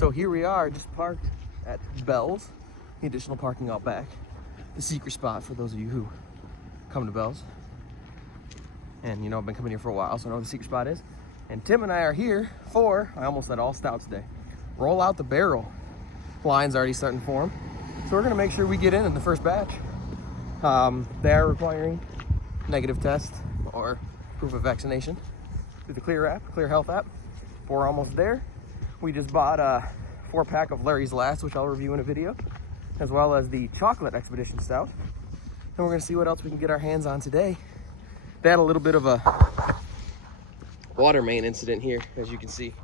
So here we are, just parked at Bell's, the additional parking out back. The secret spot for those of you who come to Bell's. And you know, I've been coming here for a while, so I know what the secret spot is. And Tim and I are here for, I almost said All Stouts Day. Roll out the barrel. Line's already starting to form. So we're gonna make sure we get in the first batch. They are requiring negative test or proof of vaccination through the Clear Health app. But we're almost there. We just bought a 4-pack of Larry's Last, which I'll review in a video, as well as the Chocolate Expedition Stout. And we're gonna see what else we can get our hands on today. They had a little bit of a water main incident here, as you can see.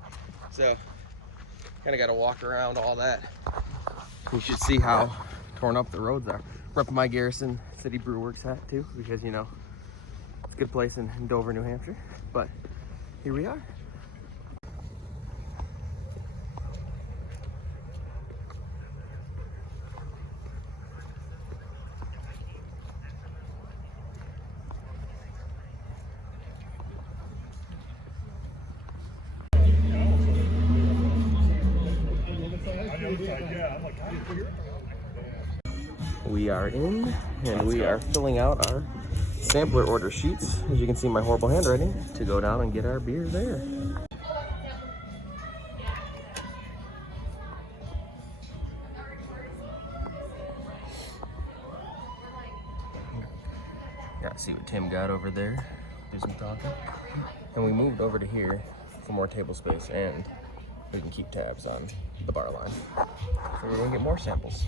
So, kind of got to walk around all that. You should see how torn up the roads are. Rep my Garrison City Brew Works hat too, because you know, it's a good place in Dover, New Hampshire. But here we are. We are in, and we are filling out our sampler order sheets. As you can see, my horrible handwriting, to go down and get our beer there. Gotta see what Tim got over there. Do some talking. And we moved over to here for more table space, and we can keep tabs on the bar line. So we're gonna get more samples.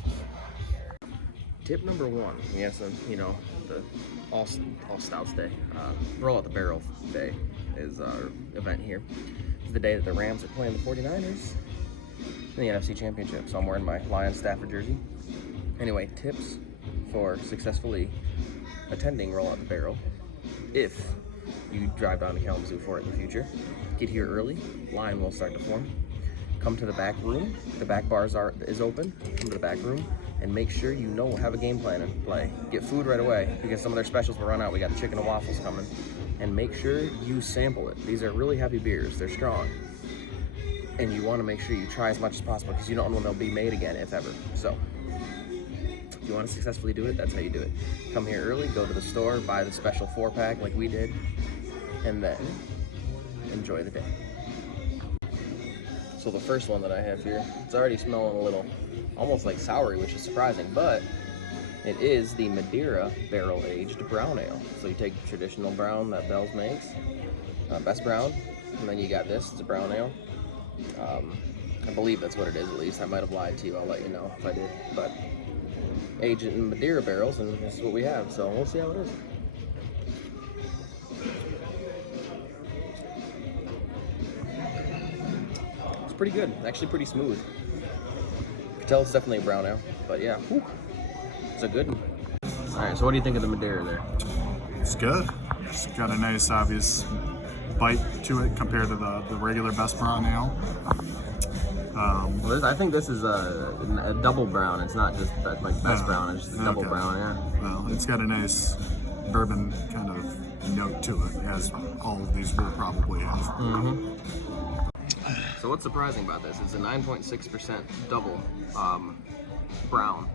Tip number one, we have some, you know, the All Stouts Day, Roll Out the Barrel Day is our event here. It's the day that the Rams are playing the 49ers in the NFC Championship. So I'm wearing my Lions Stafford jersey. Anyway, tips for successfully attending Roll Out the Barrel. If you drive down to Kalamazoo for it in the future, get here early, line will start to form. Come to the back room, the back bar is open, come to the back room, and make sure you have a game plan in play. Get food right away, because some of their specials will run out. We got the chicken and waffles coming. And make sure you sample it. These are really heavy beers, they're strong. And you wanna make sure you try as much as possible, because you don't know when they'll be made again, if ever. So, if you wanna successfully do it, that's how you do it. Come here early, go to the store, buy the special 4-pack like we did, and then enjoy the day. So the first one that I have here, it's already smelling a little, almost like soury, which is surprising, but it is the Madeira barrel-aged brown ale. So you take the traditional brown that Bell's makes, best brown, and then you got this, it's a brown ale. I believe that's what it is, at least. I might have lied to you, I'll let you know if I did. But aged it in Madeira barrels, and this is what we have, so we'll see how it is. Pretty good, actually pretty smooth. You can tell it's definitely a brown ale, but yeah, whew, it's a good one. All right, so what do you think of the Madeira there? It's good. It's got a nice, obvious bite to it compared to the regular best brown ale. Well, I think this is a double brown. It's not just like best brown, it's just a double brown, yeah. Well, it's got a nice bourbon kind of note to it, as all of these will probably have. Mm-hmm. So what's surprising about this? It's a 9.6% double brown.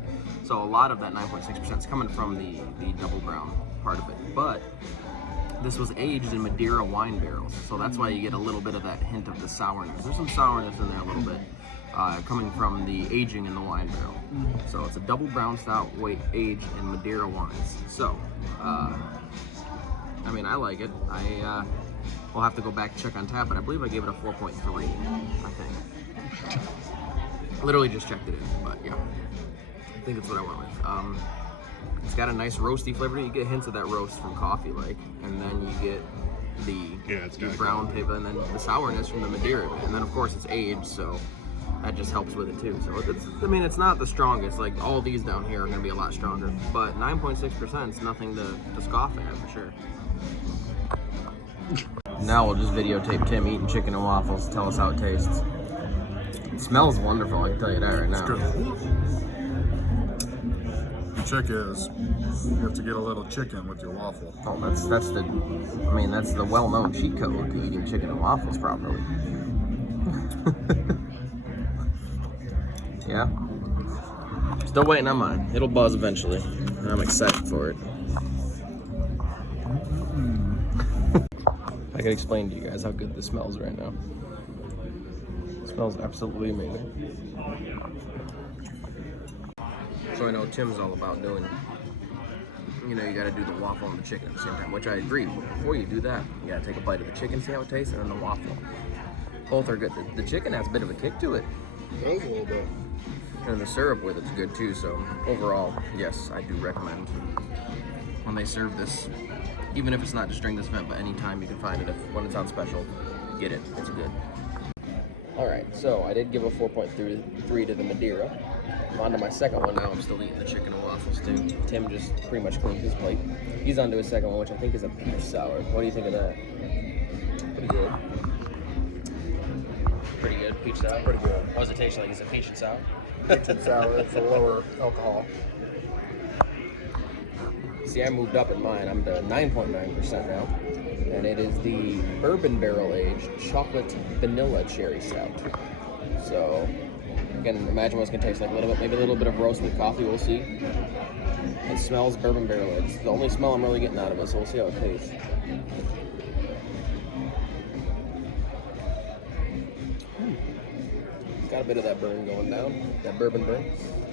So a lot of that 9.6% is coming from the double brown part of it. But this was aged in Madeira wine barrels. So that's why you get a little bit of that hint of the sourness. There's some sourness in there a little bit, coming from the aging in the wine barrel. So it's a double brown stout aged in Madeira wines. So, I mean, I like it. We'll have to go back and check on tap, but I believe I gave it a 4.3, I think. Literally just checked it in, but yeah. I think it's what I went with. It's got a nice roasty flavor. You get hints of that roast from coffee, and then you get the brown tip, and then the sourness from the Madeira. And then, of course, it's aged, so that just helps with it, too. So, it's not the strongest. Like, all these down here are going to be a lot stronger. But 9.6% is nothing to scoff at, for sure. Now we'll just videotape Tim eating chicken and waffles. Tell us how it tastes. It smells wonderful, I can tell you that right now. The trick is you have to get a little chicken with your waffle. Oh, that's the well-known cheat code to eating chicken and waffles properly. Yeah. Still waiting on mine. It'll buzz eventually. And I'm excited for it. I can explain to you guys how good this smells right now. It smells absolutely amazing. So I know Tim's all about doing, you know, you gotta do the waffle and the chicken at the same time, which I agree. But before you do that, you gotta take a bite of the chicken, see how it tastes, and then the waffle. Both are good. The chicken has a bit of a kick to it. A little bit. And the syrup with it's good too, so overall, yes, I do recommend when they serve this, even if it's not just during this event, but anytime you can find it, when it's on special, get it, it's good. All right, so I did give a 4.3 to the Madeira. I'm on to my second one now. I'm still eating the chicken and waffles too. Tim just pretty much cleaned his plate. He's on to his second one, which I think is a peach sour. What do you think of that? Pretty good. Pretty good, peach sour? Pretty good. What does it taste like? Is it peach and sour? Peach and sour. It's a lower alcohol. See, I moved up in mine. I'm to 9.9% now. And it is the bourbon barrel aged chocolate vanilla cherry stout. So, again, imagine what it's gonna taste like. A little bit, maybe a little bit of roasted coffee. We'll see. It smells bourbon barrel aged. It's the only smell I'm really getting out of it. So we'll see how it tastes. It's got a bit of that burn going down, that bourbon burn,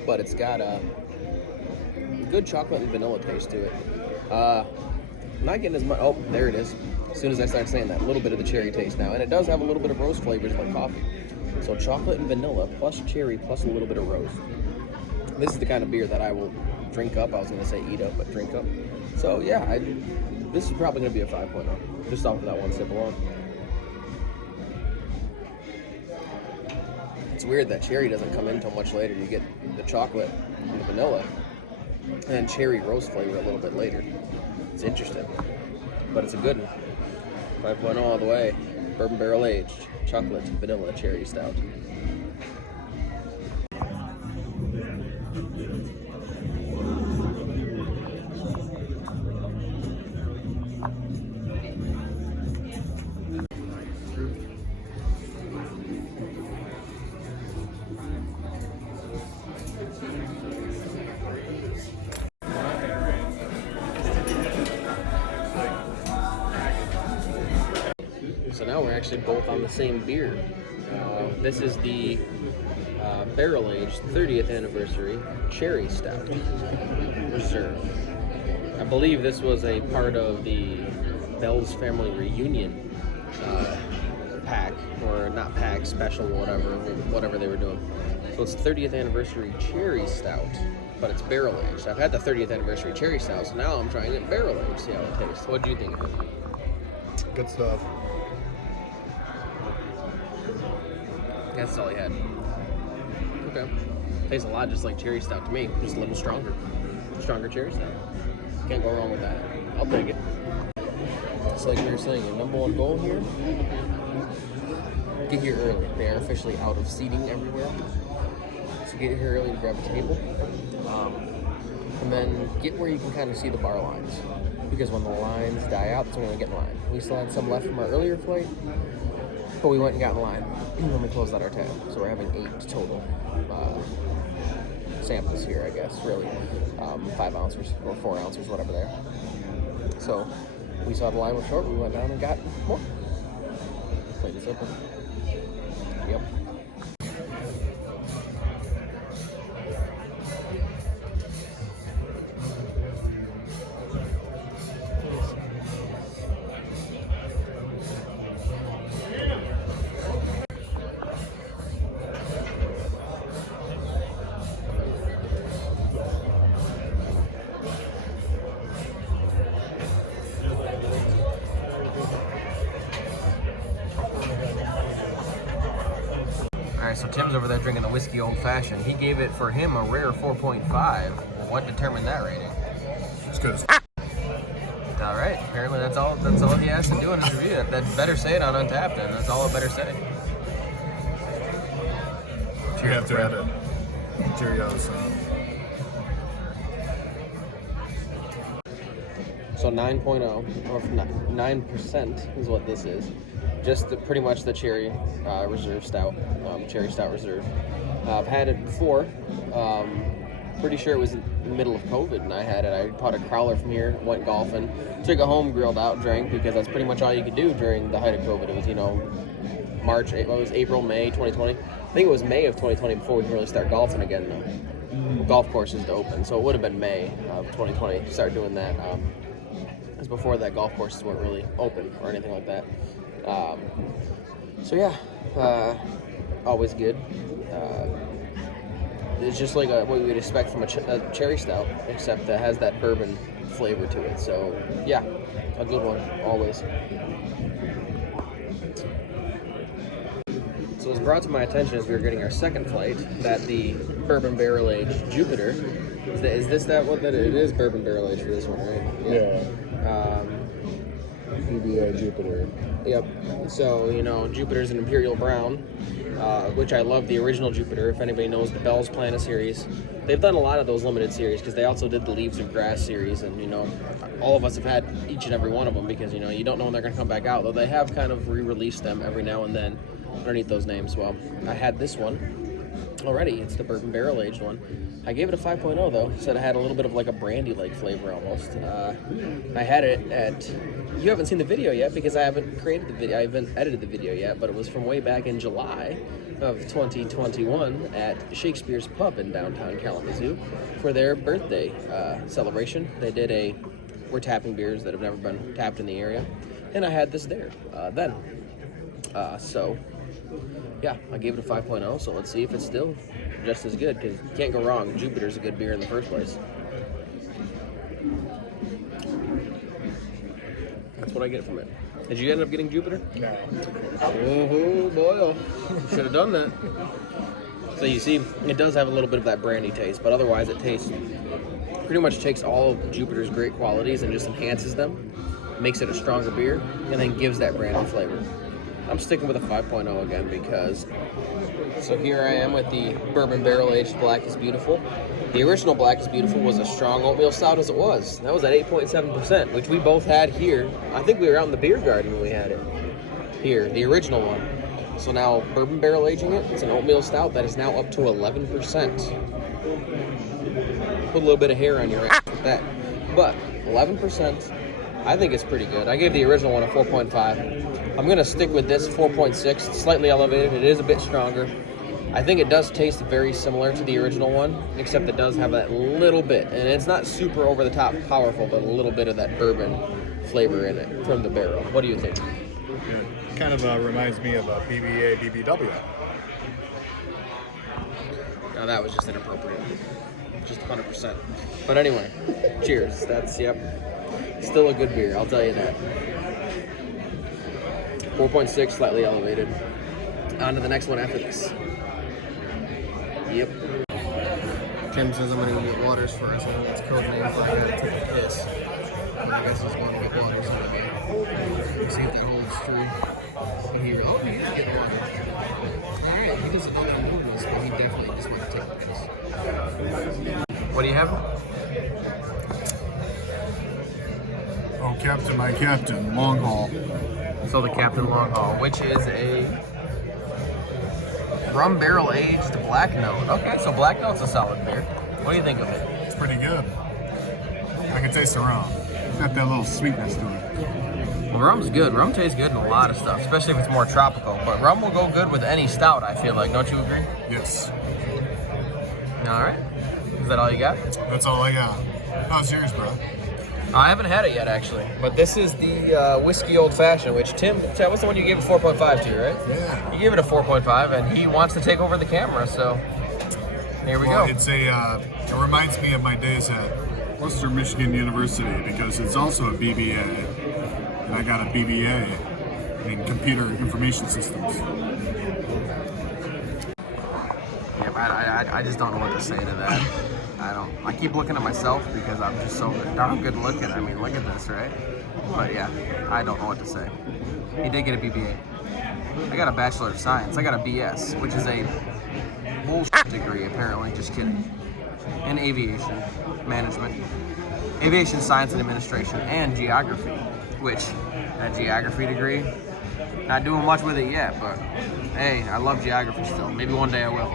but it's got a good chocolate and vanilla taste to it. I'm not getting as much. Oh, there it is. As soon as I start saying that, a little bit of the cherry taste now, and it does have a little bit of roast flavors like coffee. So chocolate and vanilla plus cherry plus a little bit of roast. This is the kind of beer that I will drink up. I was going to say eat up, but drink up. So yeah, this is probably going to be a 5.0, just off of that one sip alone. It's weird that cherry doesn't come in until much later. You get the chocolate and the vanilla, and then cherry roast flavor a little bit later. It's interesting, but it's a good one. 5.0 all the way. Bourbon barrel aged, chocolate, vanilla, cherry stout. So now we're actually both on the same beer. This is the barrel-aged 30th anniversary cherry stout reserve. I believe this was a part of the Bell's family reunion pack, or not pack, special, whatever they were doing. So it's 30th anniversary cherry stout, but it's barrel-aged. I've had the 30th anniversary cherry stout, so now I'm trying it barrel-aged, see how it tastes. What do you think of it? Good stuff. That's all he had. Okay. Tastes a lot just like cherry stout to me, just a little stronger. Stronger cherry stout. Can't go wrong with that. I'll take it. It's like we were saying, your number one goal here, get here early. They are officially out of seating everywhere. So get here early to grab a table. And then get where you can kind of see the bar lines. Because when the lines die out, that's when we get in line. We still had some left from our earlier flight, but we went and got in line when we closed out our tab. So we're having 8 total samples here, I guess, really. 5 ounces or 4 ounces, whatever they are. So we saw the line was short, we went down and got more. Plain and simple. Yep. Alright, so Tim's over there drinking a whiskey old fashioned. He gave it for him a rare 4.5. What determined that rating? It's good. Alright, apparently that's all he has to do in his review. That better say it on Untapped, and that's all it better say. You have to add it. Cheerios. So 9.0, or 9% is what this is. Just pretty much the cherry reserve stout, cherry stout reserve. I've had it before. Pretty sure it was in the middle of COVID, and I had it. I caught a crowler from here, went golfing, took it home, grilled out, drank, because that's pretty much all you could do during the height of COVID. It was, March, it was April, May 2020. I think it was May of 2020 before we can really start golfing again, though. Golf courses to open, so it would have been May of 2020 to start doing that. Because before that, golf courses weren't really open or anything like that. So yeah, always good. It's just like what we would expect from a cherry stout, except that has that bourbon flavor to it. So yeah, a good one, always. So it was brought to my attention as we were getting our second flight that the bourbon barrel aged Jupiter, is this what that is? It is bourbon barrel aged for this one, right? Yeah. PBA Jupiter. Yep. So, Jupiter's an Imperial Brown, which I love the original Jupiter. If anybody knows the Bell's Planet series, they've done a lot of those limited series because they also did the Leaves of Grass series, and all of us have had each and every one of them because you don't know when they're going to come back out, though they have kind of re-released them every now and then underneath those names. Well, I had this one already. It's the bourbon barrel aged one. I gave it a 5.0 though. Said it had a little bit of like a brandy-like flavor almost. I had it at. You haven't seen the video yet because I haven't created the video. I haven't edited the video yet, but it was from way back in July of 2021 at Shakespeare's Pub in downtown Kalamazoo for their birthday celebration. They did we're tapping beers that have never been tapped in the area, and I had this there then. So yeah, I gave it a 5.0. So let's see if it's still just as good, because you can't go wrong. Jupiter's a good beer in the first place. That's what I get from it. Did you end up getting Jupiter? No. Oh boy, should have done that. So you see, it does have a little bit of that brandy taste, but otherwise it pretty much takes all of Jupiter's great qualities and just enhances them, makes it a stronger beer, and then gives that brandy flavor. I'm sticking with a 5.0 again because... So here I am with the bourbon barrel aged Black is Beautiful. The original Black is Beautiful was a strong oatmeal stout as it was. That was at 8.7%, which we both had here. I think we were out in the beer garden when we had it. Here, the original one. So now bourbon barrel aging it, it's an oatmeal stout that is now up to 11%. Put a little bit of hair on your ass with that. But 11%, I think it's pretty good. I gave the original one a 4.5. I'm going to stick with this 4.6, slightly elevated. It is a bit stronger. I think it does taste very similar to the original one, except it does have that little bit, and it's not super over the top powerful, but a little bit of that bourbon flavor in it from the barrel. What do you think? Yeah, kind of reminds me of a BBA BBW. Now that was just inappropriate. Just 100%. But anyway, cheers. That's, yep, still a good beer, I'll tell you that. 4.6, slightly elevated. On to the next one after this. Yep. Tim says I'm gonna go get waters for us. I know that's code name for I gotta take a piss. But I guess he's going to get waters anyway. Let's see if that holds true. But he is getting water. Alright, he doesn't know that I'm doing this, but he definitely just wants to take a piss. What do you have? Oh, Captain, my Captain, long haul. So the Captain Long Haul, which is a rum barrel aged black note. Okay, so black note's a solid beer. What do you think of it? It's pretty good. I can taste the rum. It's got that little sweetness to it. Well, rum's good. Rum tastes good in a lot of stuff, especially if it's more tropical. But rum will go good with any stout, I feel like. Don't you agree? Yes. All right. Is that all you got? That's all I got. How's yours, bro? I haven't had it yet, actually. But this is the whiskey old fashioned, which Tim, that was the one you gave a 4.5 to, right? Yeah. You gave it a 4.5, and he wants to take over the camera, so here we go. It's it reminds me of my days at Western Michigan University because it's also a BBA, and I got a BBA in computer information systems. Yep, I just don't know what to say to that. I keep looking at myself because I'm just so darn good looking. I mean, look at this, right? But yeah, I don't know what to say. He did get a BBA. I got a Bachelor of Science. I got a BS, which is a bullshit degree, apparently. Just kidding. In aviation management, aviation science and administration, and geography, which that geography degree, not doing much with it yet, but hey, I love geography still. Maybe one day I will.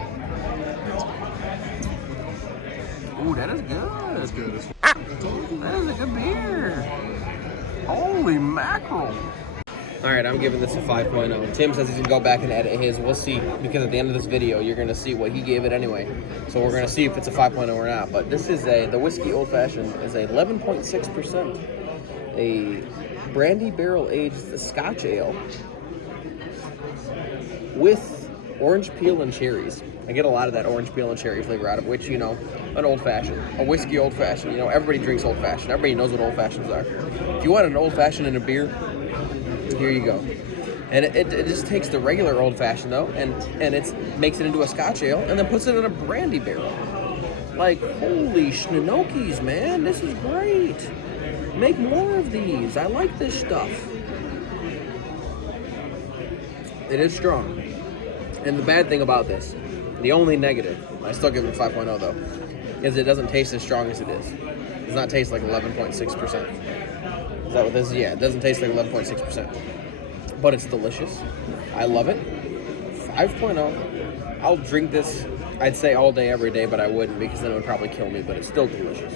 Ooh, that is good. That's good. That is a good beer. Holy mackerel. All right, I'm giving this a 5.0. Tim says he's gonna go back and edit his. We'll see, because at the end of this video, you're gonna see what he gave it anyway. So we're gonna see if it's a 5.0 or not. But this is the whiskey old fashioned is a 11.6%, a brandy barrel aged Scotch ale with orange peel and cherries. I get a lot of that orange peel and cherry flavor out of which, you know, an old fashioned, a whiskey old fashioned. You know, everybody drinks old fashioned. Everybody knows what old fashions are. If you want an old fashioned in a beer, here you go. And it just takes the regular old fashioned though, and it makes it into a Scotch ale, and then puts it in a brandy barrel. Like, holy schnokes, man, this is great. Make more of these. I like this stuff. It is strong. And the bad thing about this, the only negative, I still give it a 5.0 though, is it doesn't taste as strong as it is. It does not taste like 11.6%. Is that what this is? Yeah, it doesn't taste like 11.6%. But it's delicious. I love it. 5.0. I'll drink this, I'd say all day, every day, but I wouldn't because then it would probably kill me, but it's still delicious.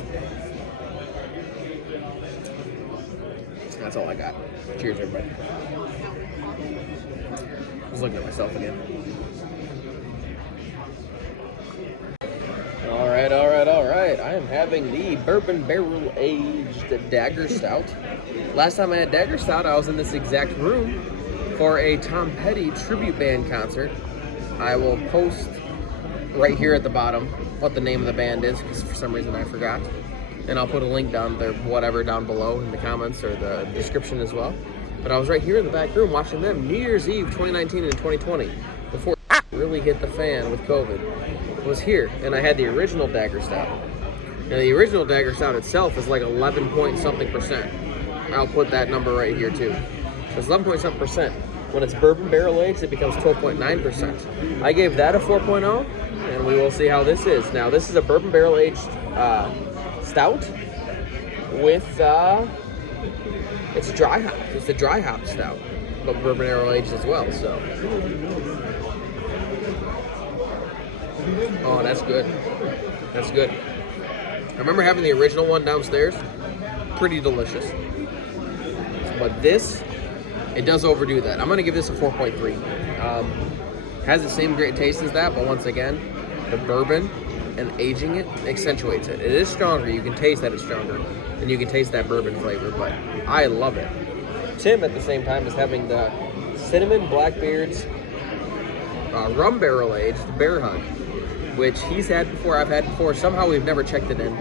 That's all I got. Cheers, everybody. I was looking at myself again. All right. I am having the bourbon barrel aged Dagger Stout. Last time I had Dagger Stout, I was in this exact room for a Tom Petty tribute band concert. I will post right here at the bottom what the name of the band is, because for some reason I forgot. And I'll put a link down there, whatever, down below in the comments or the description as well. But I was right here in the back room watching them New Year's Eve 2019 and 2020, before it really hit the fan with COVID. I was here, and I had the original Dagger Stout. Now the original Dagger Stout itself is like 11 point something percent. I'll put that number right here too. So it's 11 point something percent. When it's bourbon barrel aged, it becomes 12.9%. I gave that a 4.0, and we will see how this is. Now this is a bourbon barrel aged stout with it's dry hop. It's a dry hop stout, but bourbon barrel aged as well. So, oh, that's good. That's good. I remember having the original one downstairs. Pretty delicious. But this, it does overdo that. I'm gonna give this a 4.3. Has the same great taste as that, but once again, the bourbon and aging it accentuates it. It is stronger. You can taste that it's stronger, and you can taste that bourbon flavor, but I love it. Tim, at the same time, is having the Cinnamon Blackbeard's rum barrel aged Bear Hug, which he's had before, I've had before. Somehow we've never checked it in.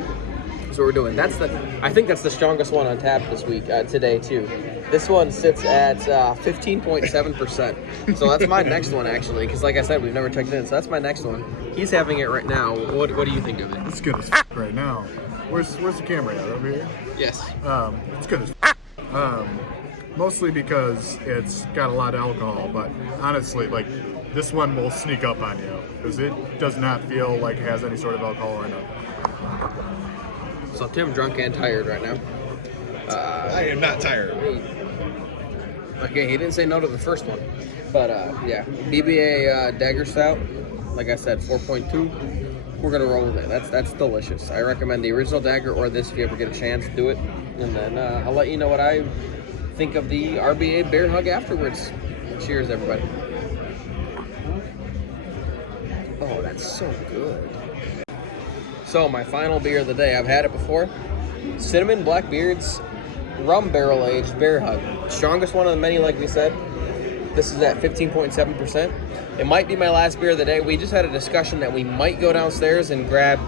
So we're doing. I think that's the strongest one on tap this week, today too. This one sits at 15.7%. So that's my next one actually, because like I said, we've never checked it in. So that's my next one. He's having it right now. What do you think of it? It's good as right now. Where's the camera at? Over here? Yes. It's good as mostly because it's got a lot of alcohol, but honestly, like, this one will sneak up on you because it does not feel like it has any sort of alcohol in it. So Tim drunk and tired right now. I am not tired. Okay, he didn't say no to the first one. But yeah, BBA Dagger Stout, like I said, 4.2. We're gonna roll with it. That's delicious. I recommend the original Dagger or this if you ever get a chance, do it. And then I'll let you know what I think of the RBA Bear Hug afterwards. Cheers, everybody. Oh, that's so good. So my final beer of the day, I've had it before. Cinnamon Blackbeard's Rum Barrel Aged Bear Hug. Strongest one of the many, like we said. This is at 15.7%. It might be my last beer of the day. We just had a discussion that we might go downstairs and grab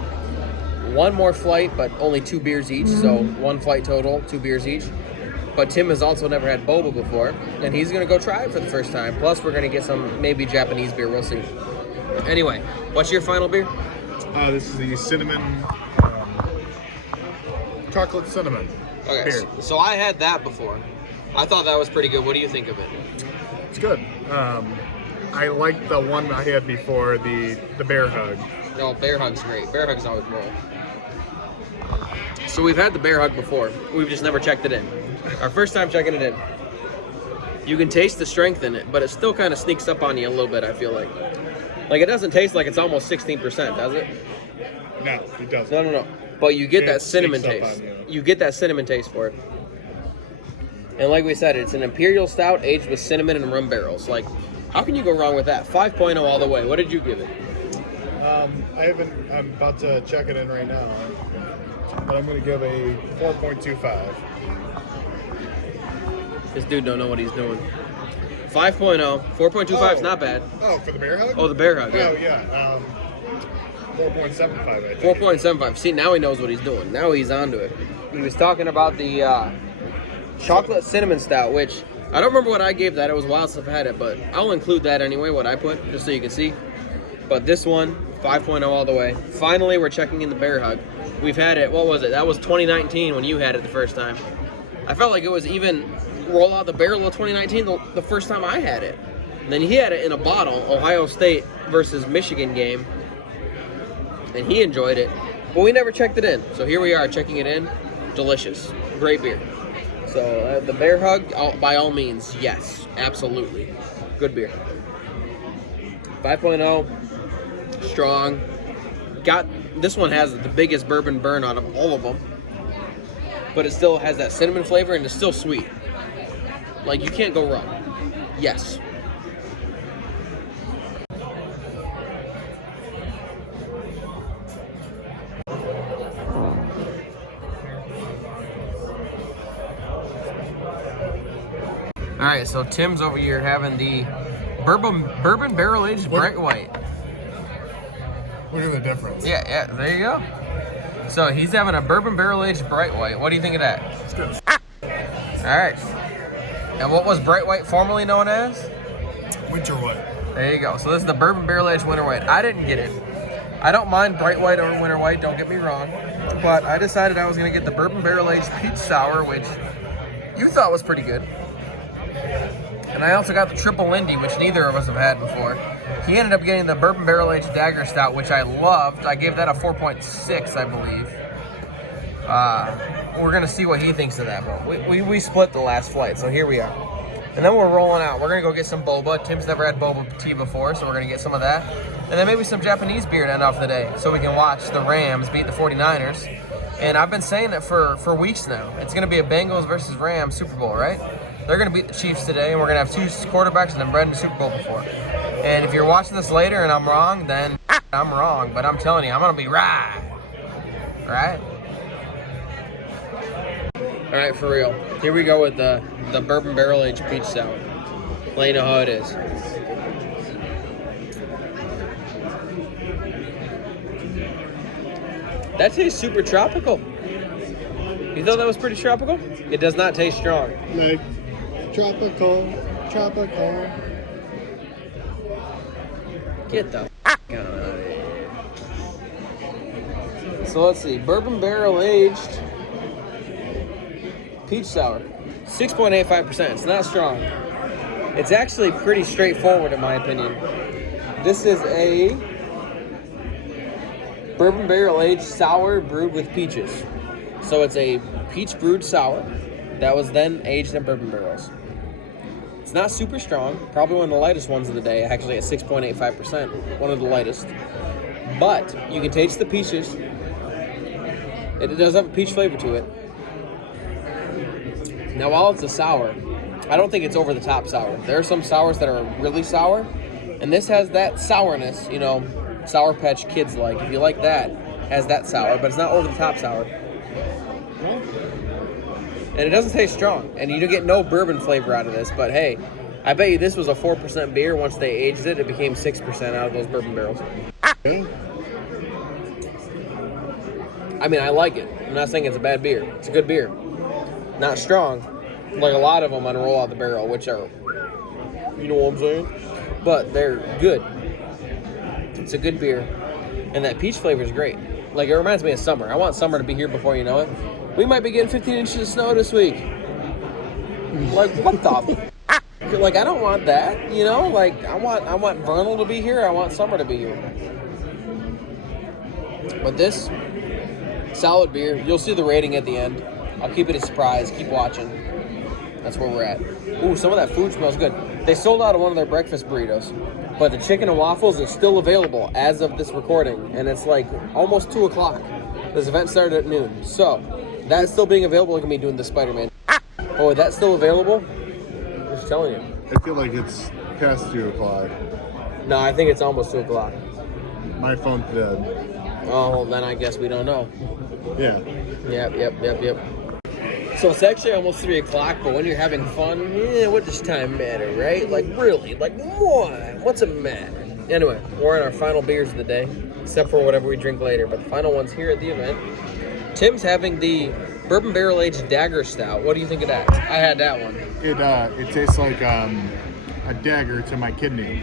one more flight, but only 2 beers each. So 1 flight total, 2 beers each. But Tim has also never had boba before, and he's gonna go try it for the first time. Plus we're gonna get some maybe Japanese beer, we'll see. Anyway, what's your final beer? This is the cinnamon, chocolate cinnamon. Okay, beer. so I had that before. I thought that was pretty good. What do you think of it? It's good. I like the one I had before, the Bear Hug. No, Bear Hug's great. Bear Hug's always roll. So we've had the Bear Hug before. We've just never checked it in. Our first time checking it in. You can taste the strength in it, but it still kind of sneaks up on you a little bit, I feel like. Like, it doesn't taste like it's almost 16%, does it? No, it doesn't. No. But you get It that cinnamon sneaks up taste. on you. You get that cinnamon taste for it. And like we said, it's an imperial stout aged with cinnamon and rum barrels. Like, how can you go wrong with that? 5.0 all the way. What did you give it? I'm about to check it in right now, but I'm going to give a 4.25. This dude don't know what he's doing. 5.0. 4.25 is not bad. Oh, for the bear hug? Oh, the bear hug, yeah. Oh, yeah. 4.75, I think. 4.75. See, now he knows what he's doing. Now he's onto it. He was talking about the chocolate cinnamon stout, which I don't remember what I gave that. It was a while since I've had it, but I'll include that anyway, what I put, just so you can see. But this one, 5.0 all the way. Finally, we're checking in the bear hug. We've had it, what was it? That was 2019 when you had it the first time. I felt like it was even roll out the barrel of 2019 the first time I had it. And then he had it in a bottle, Ohio State versus Michigan game. And he enjoyed it. But we never checked it in. So here we are checking it in. Delicious. Great beer. So the bear hug, by all means, yes. Absolutely. Good beer. 5.0. Strong. This one has the biggest bourbon burn out of all of them. But it still has that cinnamon flavor and it's still sweet. Like, you can't go wrong. Yes. All right, so Tim's over here having the bourbon barrel aged bright white. Look at the difference. Yeah, there you go. So he's having a bourbon barrel aged bright white. What do you think of that? It's good. All right. And what was bright white formerly known as? Winter white. There you go. So this is the bourbon barrel aged winter white. I didn't get it. I don't mind bright white or winter white, don't get me wrong. But I decided I was going to get the bourbon barrel aged peach sour, which you thought was pretty good. And I also got the triple Lindy, which neither of us have had before. He ended up getting the bourbon barrel aged dagger stout, which I loved. I gave that a 4.6, I believe. We're gonna see what he thinks of that, but we split the last flight, so here we are. And then we're rolling out. We're gonna go get some boba. Tim's never had boba tea before, so we're gonna get some of that. And then maybe some Japanese beer to end off the day, so we can watch the Rams beat the 49ers. And I've been saying it for weeks now. It's gonna be a Bengals versus Rams Super Bowl, right? They're going to beat the Chiefs today, and we're going to have two quarterbacks that have been in the Super Bowl before. And if you're watching this later and I'm wrong, then I'm wrong. But I'm telling you, I'm going to be right. Right? All right, for real. Here we go with the bourbon barrel aged peach sour. Let you know how it is. That tastes super tropical. You thought that was pretty tropical? It does not taste strong. Like tropical. Get the out of here. So let's see. Bourbon barrel aged peach sour. 6.85%. It's not strong. It's actually pretty straightforward in my opinion. This is a bourbon barrel aged sour brewed with peaches. So it's a peach brewed sour that was then aged in bourbon barrels. It's not super strong, probably one of the lightest ones of the day, actually at 6.85%, one of the lightest. But you can taste the peaches. It does have a peach flavor to it. Now while it's a sour, I don't think it's over the top sour. There are some sours that are really sour, and this has that sourness, you know, Sour Patch Kids like. If you like that, has that sour, but it's not over the top sour. And it doesn't taste strong, and you get no bourbon flavor out of this, but hey, I bet you this was a 4% beer. Once they aged it, it became 6% out of those bourbon barrels. I mean, I like it. I'm not saying it's a bad beer. It's a good beer. Not strong, like a lot of them on Roll Out the Barrel, which are, you know what I'm saying? But they're good. It's a good beer, and that peach flavor is great. Like, it reminds me of summer. I want summer to be here before you know it. We might be getting 15 inches of snow this week. Like, what the? Like, I don't want that, you know? Like, I want vernal to be here. I want summer to be here. But this, solid beer. You'll see the rating at the end. I'll keep it a surprise. Keep watching. That's where we're at. Ooh, some of that food smells good. They sold out of one of their breakfast burritos, but the chicken and waffles is still available as of this recording, and it's like almost 2 o'clock. This event started at noon, so that's still being available. Look at me doing the Spider-Man. Oh, that's still available? I'm just telling you. I feel like it's past 2 o'clock. No, I think it's almost 2 o'clock. My phone's dead. Oh, well, then I guess we don't know. Yeah. Yep. So it's actually almost 3 o'clock, but when you're having fun, what does time matter, right? Like, really? Like, what? What's it matter? Anyway, we're in our final beers of the day, except for whatever we drink later, but the final one's here at the event. Tim's having the Bourbon Barrel Aged Dagger Stout. What do you think of that? I had that one. It tastes like a dagger to my kidney.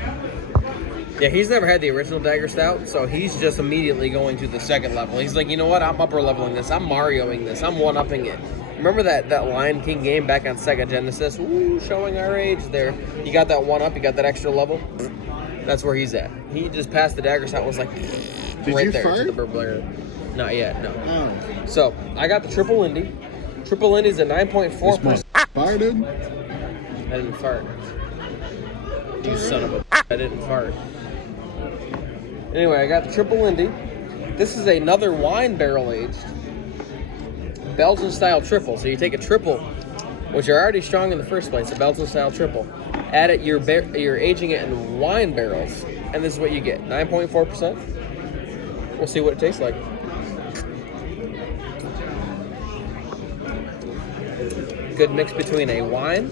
Yeah, he's never had the original Dagger Stout, so he's just immediately going to the second level. He's like, you know what? I'm upper leveling this. I'm Marioing this. I'm one-upping it. Remember that Lion King game back on Sega Genesis? Ooh, showing our age there. You got that one-up. You got that extra level. That's where he's at. He just passed the Dagger Stout. Was like right there to the Bourbon. Not yet, no. Oh. So I got the Triple Indy. Triple Indy's a 9.4%. Farted? I didn't fart. You son of a I didn't fart. Anyway, I got the Triple Indy. This is another wine barrel aged Belgian style triple. So you take a triple, which are already strong in the first place, a Belgian style triple. Add it, you're aging it in wine barrels, and this is what you get: 9.4%. We'll see what it tastes like. Good mix between a wine,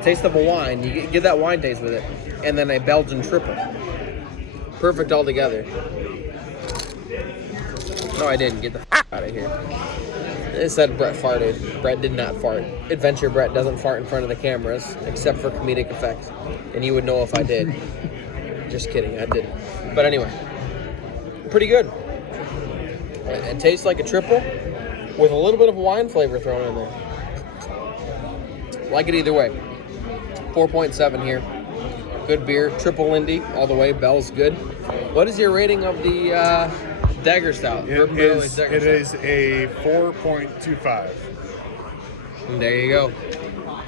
taste of a wine. You get that wine taste with it, and then a Belgian triple. Perfect all together. No, I didn't. Get the out of here. It said Brett farted. Brett did not fart. Adventure Brett doesn't fart in front of the cameras, except for comedic effects. And you would know if I did. Just kidding, I didn't. But anyway, pretty good. It tastes like a triple with a little bit of wine flavor thrown in there. Like it either way. 4.7 here. Good beer. Triple Indy all the way. Bell's good. What is your rating of the Dagger Stout? It is a 4.25. And there you go.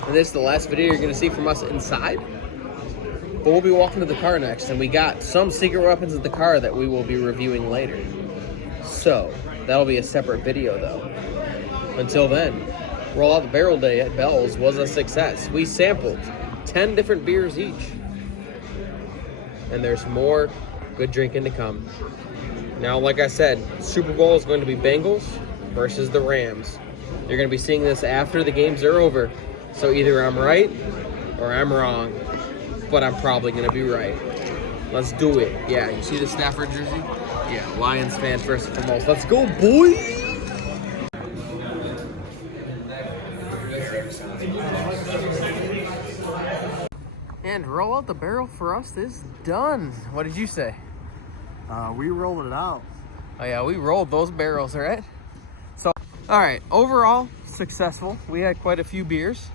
And this is the last video you're going to see from us inside. But we'll be walking to the car next, and we got some secret weapons in the car that we will be reviewing later. So, that'll be a separate video, though. Until then, Roll Out the Barrel Day at Bell's was a success. We sampled 10 different beers each. And there's more good drinking to come. Now, like I said, Super Bowl is going to be Bengals versus the Rams. You're going to be seeing this after the games are over. So either I'm right or I'm wrong. But I'm probably going to be right. Let's do it. Yeah, you see the Stafford jersey? Yeah, Lions fan first and foremost. Let's go, boys! And Roll Out the Barrel for us is done. What did you say? We rolled it out. Oh yeah, we rolled those barrels, right? So, all right, overall successful. We had quite a few beers.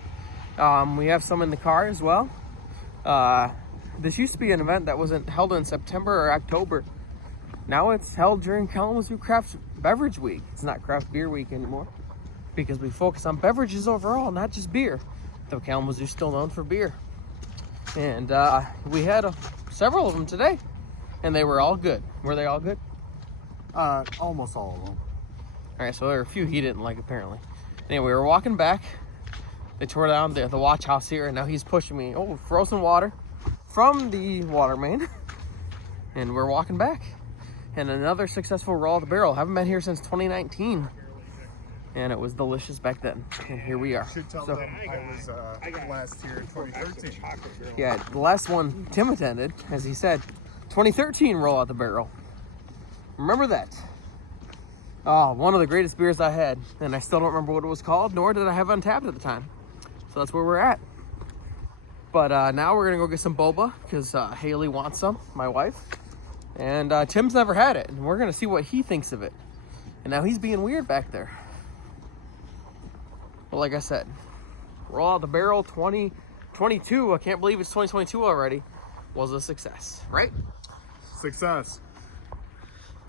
We have some in the car as well. This used to be an event that wasn't held in September or October. Now it's held during Kalamazoo Craft Beverage Week. It's not Craft Beer Week anymore because we focus on beverages overall, not just beer. Though Kalamazoo's still known for beer. And we had several of them today, and they were all good. Were they all good? Almost all of them. All right, so there were a few he didn't like, apparently. Anyway, we were walking back. They tore down the watch house here, and now he's pushing me. Oh, frozen water from the water main. And we're walking back. And another successful Roll Out the Barrel. Haven't been here since 2019. And it was delicious back then. And here we are. Should tell them I was last here in 2013. Yeah, the last one Tim attended, as he said, 2013 Roll Out the Barrel. Remember that. Oh, one of the greatest beers I had. And I still don't remember what it was called, nor did I have Untapped at the time. So that's where we're at. But now we're going to go get some boba, because Haley wants some, my wife. And Tim's never had it, and we're going to see what he thinks of it. And now he's being weird back there. But like I said, Roll Out the Barrel 2022, I can't believe it's 2022 already, was a success, right? Success.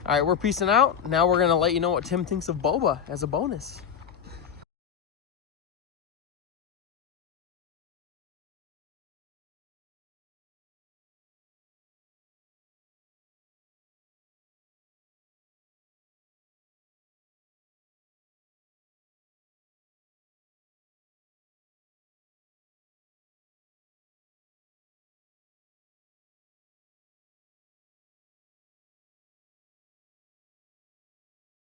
All right, we're peacing out. Now we're going to let you know what Tim thinks of boba as a bonus.